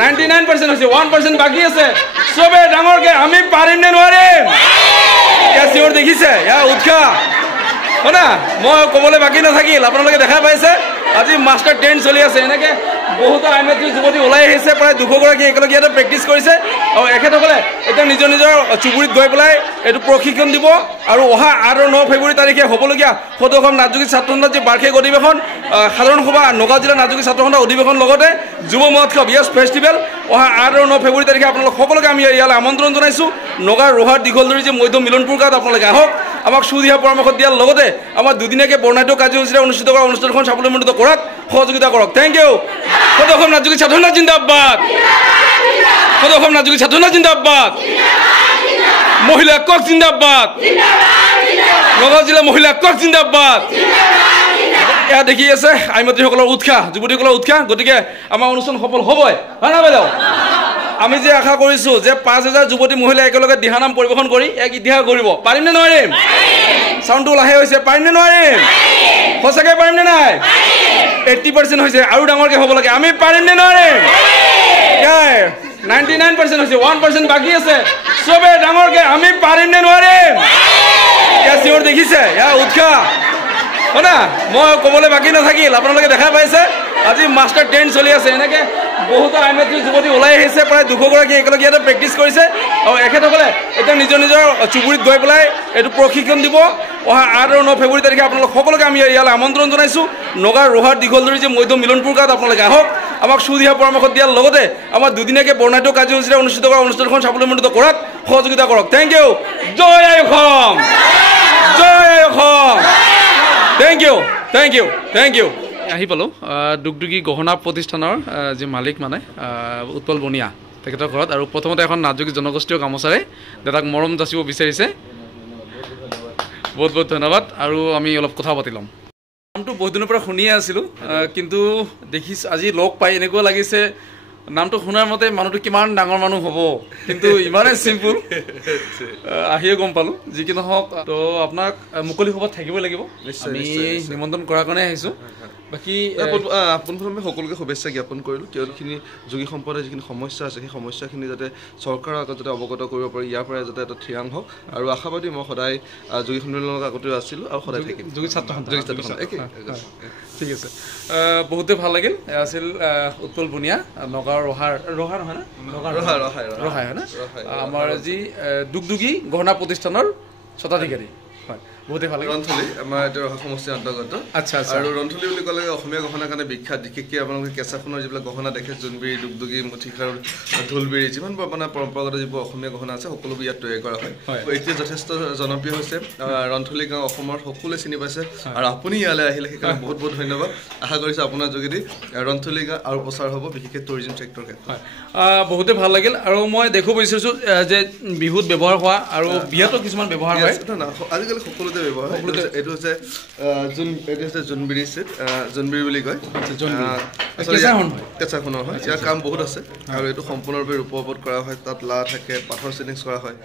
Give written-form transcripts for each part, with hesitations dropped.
99% হৈছে 1% বাকি আছে সবে ডাঙৰকে আমি পাৰিম নে নোৱাৰিম ইয়া চিঞৰ দেখিছে ইয়া উৎসাহ হনা মই কবলৈ বাকি নাথাকিল আপোনালোকে দেখা পাইছে আজি মাস্টাৰ 10 চলি আছে এনেকে বহুত আইমেত্ৰী যুৱতী ওলাই আহিছে প্ৰায় 200 গৰাকী একেলগে এটা প্ৰেক্টিছ কৰিছে আৰু এখেতসকলে এটা নিজৰ চুবুৰীত গৈ পেলাই এইটো প্ৰশিক্ষণ দিব আৰু অহা 8 আৰু 9 ফেব্ৰুৱাৰী তাৰিখে হ'বলগীয়া সদৌসম নাটযোগী ছাত্ৰ সন্থাৰ যি বাৰ্ষিক অধিৱেশন সাধাৰণ সভা নগাঁও জিলা নাটযোগী ছাত্ৰ সন্থাৰ অধিৱেশন লগতে যুৱ মহোৎসৱ ইয়েছ ফেষ্টিভেল অহা 8 আৰু 9 ফেব্ৰুৱাৰী তাৰিখে আপোনালোক সকলোকে আমি ইয়ালৈ আমন্ত্ৰণ জনাইছো নগাঁও ৰহাৰ দীঘলদৰী যে মধ্য মিলনপুৰ গাঁৱত আপোনালোকে আহক আমাক সুদিহা পৰামৰ্শ দিয়াৰ লগতে আমাৰ দুদিনীয়াকৈ বৰ্ণাঢ্য কাৰ্যসূচীৰে অনুষ্ঠিত কৰা অনুষ্ঠানখন সাফল্যমণ্ডিত কৰাত সহযোগিতা কৰক থেংক ইউ সদৌসম নাটযোগী ছাত্ৰ সন্থা জিন্দাবাদ সদৌসম নাটযোগী ছাত্ৰ সন্থা জিন্দাবাদ মহিলা কক জিন্দাবাদ নগাঁও জিলা মহিলা কক জিন্দাবাদ এয়া দেখি আছে আইমত্ৰীসকলৰ উৎসাহ যুৱতীসকলৰ উৎসাহ গতিকে আমাৰ অনুষ্ঠান সফল হ'বই হয় না বাইদেউ আমি যে আশা কৰিছো যে 5000 যুৱতী মহিলা একেলগে দিহানাম পৰিৱেশন কৰি এক ইতিহাস কৰিব পাৰিম নে নোৱাৰিম সাউণ্ডটো লাহে হৈছে পাৰিম নে নোৱাৰিম সঁচাকৈ পাৰিম নে নাই 80% হৈছে আৰু ডাঙৰকে হ'ব লাগে আমি পাৰিম নে নোৱাৰিম 99% হৈছে 1% বাকি আছে সবে ডাঙৰকে আমি পাৰিম নে নোৱাৰিম ইয়া চিঞৰ দেখিছে ইয়া উৎসাহ হনা মই কবলৈ বাকি নাথাকিল আপোনালোকে দেখা পাইছে আজি মাস্টাৰ 10 চলি আছে এনেকে বহুত আইমেত্ৰী যুৱতী ওলাই আহিছে প্ৰায় 200 গৰাকী একেলগে এটা প্ৰেক্টিছ কৰিছে আৰু এখেতসকলে এটা নিজৰ চুবুৰীত গৈ পেলাই এইটো প্ৰশিক্ষণ দিব অহা 8 আৰু 9 ফেব্ৰুৱাৰী তাৰিখে আপোনালোক সকলোকে আমি ইয়ালৈ আমন্ত্ৰণ জনাইছো নগাঁও ৰহাৰ দীঘলদৰী যে মধ্য মিলনপুৰ গাঁৱত আপোনালোকে আহক আমাক সুদিহা পৰামৰ্শ দিয়াৰ লগতে আমাৰ দুদিনীয়াকৈ বৰ্ণাঢ্য কাৰ্যসূচীৰে অনুষ্ঠিত কৰা অনুষ্ঠানখন সাফল্যমণ্ডিত কৰাত সহযোগিতা কৰক থেংক ইউ জয় আই অসম জয় আই Assam thank you thank you thank you আহি পালোঁ দুগদুগী গহনা প্ৰতিষ্ঠানৰ যি মালিক মানে উৎপল বনিয়া তেখেতৰ ঘৰত আৰু প্ৰথমতে এখন নাটযোগী জনগোষ্ঠীয় গামোচাৰে দেউতাক মৰম যাচিব বিচাৰিছে বহুত বহুত ধন্যবাদ আৰু আমি অলপ কথা পাতি ল'ম নামটো বহুত দিনৰ পৰা শুনিয়ে আছিলোঁ কিন্তু দেখিছোঁ আজি লগ পাই এনেকুৱা লাগিছে নামটো শুনাৰ মতে মানুহটো কিমান ডাঙৰ মানুহ হ'ব কিন্তু ইমানেই চিম্পুল আহিয়ে গম পালোঁ যি কি নহওক তো আপোনাক মুকলি সভাত থাকিবই লাগিব আমি নিমন্ত্ৰণ কৰাৰ কাৰণে আহিছোঁ বাকি পোনপ্ৰথমে সকলোকে শুভেচ্ছা জ্ঞাপন কৰিলোঁ কিয়নো যোগী সম্প্ৰদায়ৰ যিখিনি সমস্যা আছে সেই সমস্যাখিনি যাতে চৰকাৰৰ আগত যাতে অৱগত কৰিব পাৰি ইয়াৰ পৰাই যাতে এটা থিৰাং হওক আৰু আশাবাদী মই সদায় যোগী সন্মিলনৰ আগতেও আছিলোঁ আৰু সদায় থাকিম যোগী ছাত্ৰ ঠিক আছে বহুতে ভাল লাগিল আছিল উৎপল বনিয়া নগাঁৱৰ ৰহাৰ নহয় না ৰহাই হয় না আমাৰ যি দুগদুগী গহনা প্ৰতিষ্ঠানৰ স্বত্বাধিকাৰী হয় বহুতে ভাল লাগে ৰন্থলী আমাৰ এটা ৰহা সমষ্টিৰ অন্তৰ্গত আচ্ছা আৰু ৰন্থলী বুলি ক'লে অসমীয়া গহনাৰ কাৰণে বিখ্যাত বিশেষকৈ আপোনালোকে কেঁচা সোণৰ যিবিলাক গহনা দেখে জোনবিৰি দুগদুগী মুঠিখাৰ ঢোলবিৰি যিমানবোৰ আপোনাৰ পৰম্পৰাগত যিবোৰ অসমীয়া গহনা আছে সকলোবোৰ ইয়াত তৈয়াৰ কৰা হয় এতিয়া যথেষ্ট জনপ্ৰিয় হৈছে ৰন্থলী গাঁও অসমৰ সকলোৱে চিনি পাইছে আৰু আপুনি ইয়ালৈ আহিলে সেইকাৰণে বহুত বহুত ধন্যবাদ আশা কৰিছোঁ আপোনাৰ যোগেদি ৰন্থলী গাঁও আৰু প্ৰচাৰ হ'ব বিশেষকৈ টুৰিজিম ছেক্টৰ ক্ষেত্ৰত বহুতে ভাল লাগিল আৰু মই দেখো বিচাৰিছোঁ যে বিহুত ব্যৱহাৰ হোৱা আৰু বিয়াতো কিছুমান ব্যৱহাৰ হয় আজিকালি সকলোতে ব্যৱহাৰ এইটো হৈছে জোনবিৰি ছেট জোনবিৰি বুলি কয় কেঁচা সোণৰ হয় ইয়াৰ কাম বহুত আছে আৰু এইটো সম্পূৰ্ণৰূপে ৰূপৰ ওপৰত কৰা হয় তাত লা থাকে পাথৰ চিনিক্স কৰা হয়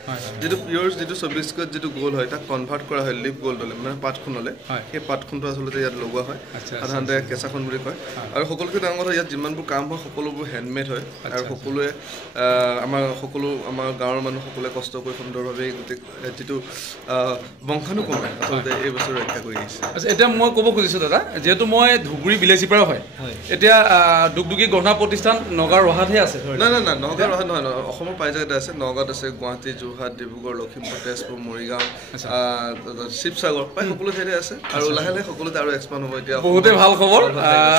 যিটো পিয়ৰ যিটো 24 কেৰেট যিটো গ'ল্ড হয় তাক কনভাৰ্ট কৰা হয় লিপ গ'ল্ডলৈ মানে পাত সোণলৈ সেই পাত সোণটো আচলতে ইয়াত লগোৱা হয় সাধাৰণতে কেঁচা সোণ বুলি কয় আৰু সকলোতকৈ ডাঙৰ কথা ইয়াত যিমানবোৰ কাম হয় সকলোবোৰ হেণ্ডমেড হয় আৰু সকলোৱে আমাৰ গাঁৱৰ মানুহ সকলোৱে কষ্ট কৰি সুন্দৰভাৱে গোটেই যিটো বংশানুক্ৰমে আচলতে এই বছৰ ৰক্ষা কৰি আহিছে আচ্ছা এতিয়া মই ক'ব খুজিছোঁ দাদা যিহেতু মই ধুবুৰী বিলাচীৰ পৰাও হয় এতিয়া দুগদুগী গহনা প্ৰতিষ্ঠান নগাঁও ৰহাতহে আছে নাই নগাঁও ৰহাত নহয় অসমৰ প্ৰায় জেগাতে আছে নগাঁৱত আছে গুৱাহাটী যোৰহাট ডিব্ৰুগড় লখিমপুৰ তেজপুৰ মৰিগাঁও শিৱসাগৰ প্ৰায় সকলো ঠাইতে আছে আৰু লাহে লাহে সকলোতে আৰু এক্সপাণ্ড হ'ব এতিয়া বহুতে ভাল খবৰ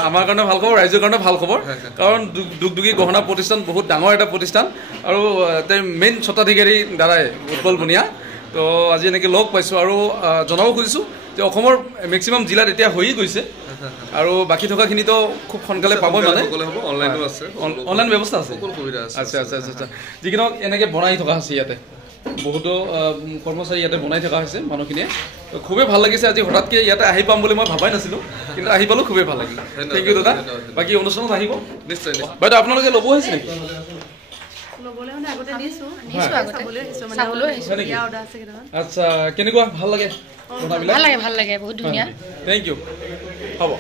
আমাৰ কাৰণে ভাল খবৰ ৰাইজৰ কাৰণে ভাল খবৰ কাৰণ দুগদুগী গহনা প্ৰতিষ্ঠান বহুত ডাঙৰ এটা প্ৰতিষ্ঠান আৰু তেওঁৰ মেইন স্বত্বাধিকাৰী দাদাই উৎপল বনিয়া তো আজি এনেকৈ লগ পাইছোঁ আৰু জনাব খুজিছোঁ যে অসমৰ মেক্সিমাম জিলাত এতিয়া হৈয়ে গৈছে আৰু বাকী থকাখিনিতো খুব সোনকালে পাবই মানে অনলাইন ব্যৱস্থা আছে আচ্ছা আচ্ছা আচ্ছা আচ্ছা যি কি নহওক এনেকৈ বনাই থকা হৈছে ইয়াতে বহুতো কৰ্মচাৰী ইয়াতে বনাই থকা হৈছে মানুহখিনিয়ে খুবেই ভাল লাগিছে আজি হঠাৎকৈ ইয়াতে আহি পাম বুলি মই ভাবাই নাছিলোঁ কিন্তু আহি পালোঁ খুবেই ভাল লাগিল থেংক ইউ দাদা বাকী অনুষ্ঠানত আহিব নিশ্চয় বাইদেউ আপোনালোকে ল'ব আহিছে নেকি আচ্ছা কেনেকুৱা ভাল লাগে ভাল লাগে বহুত ধুনীয়া থেংক ইউ হ'ব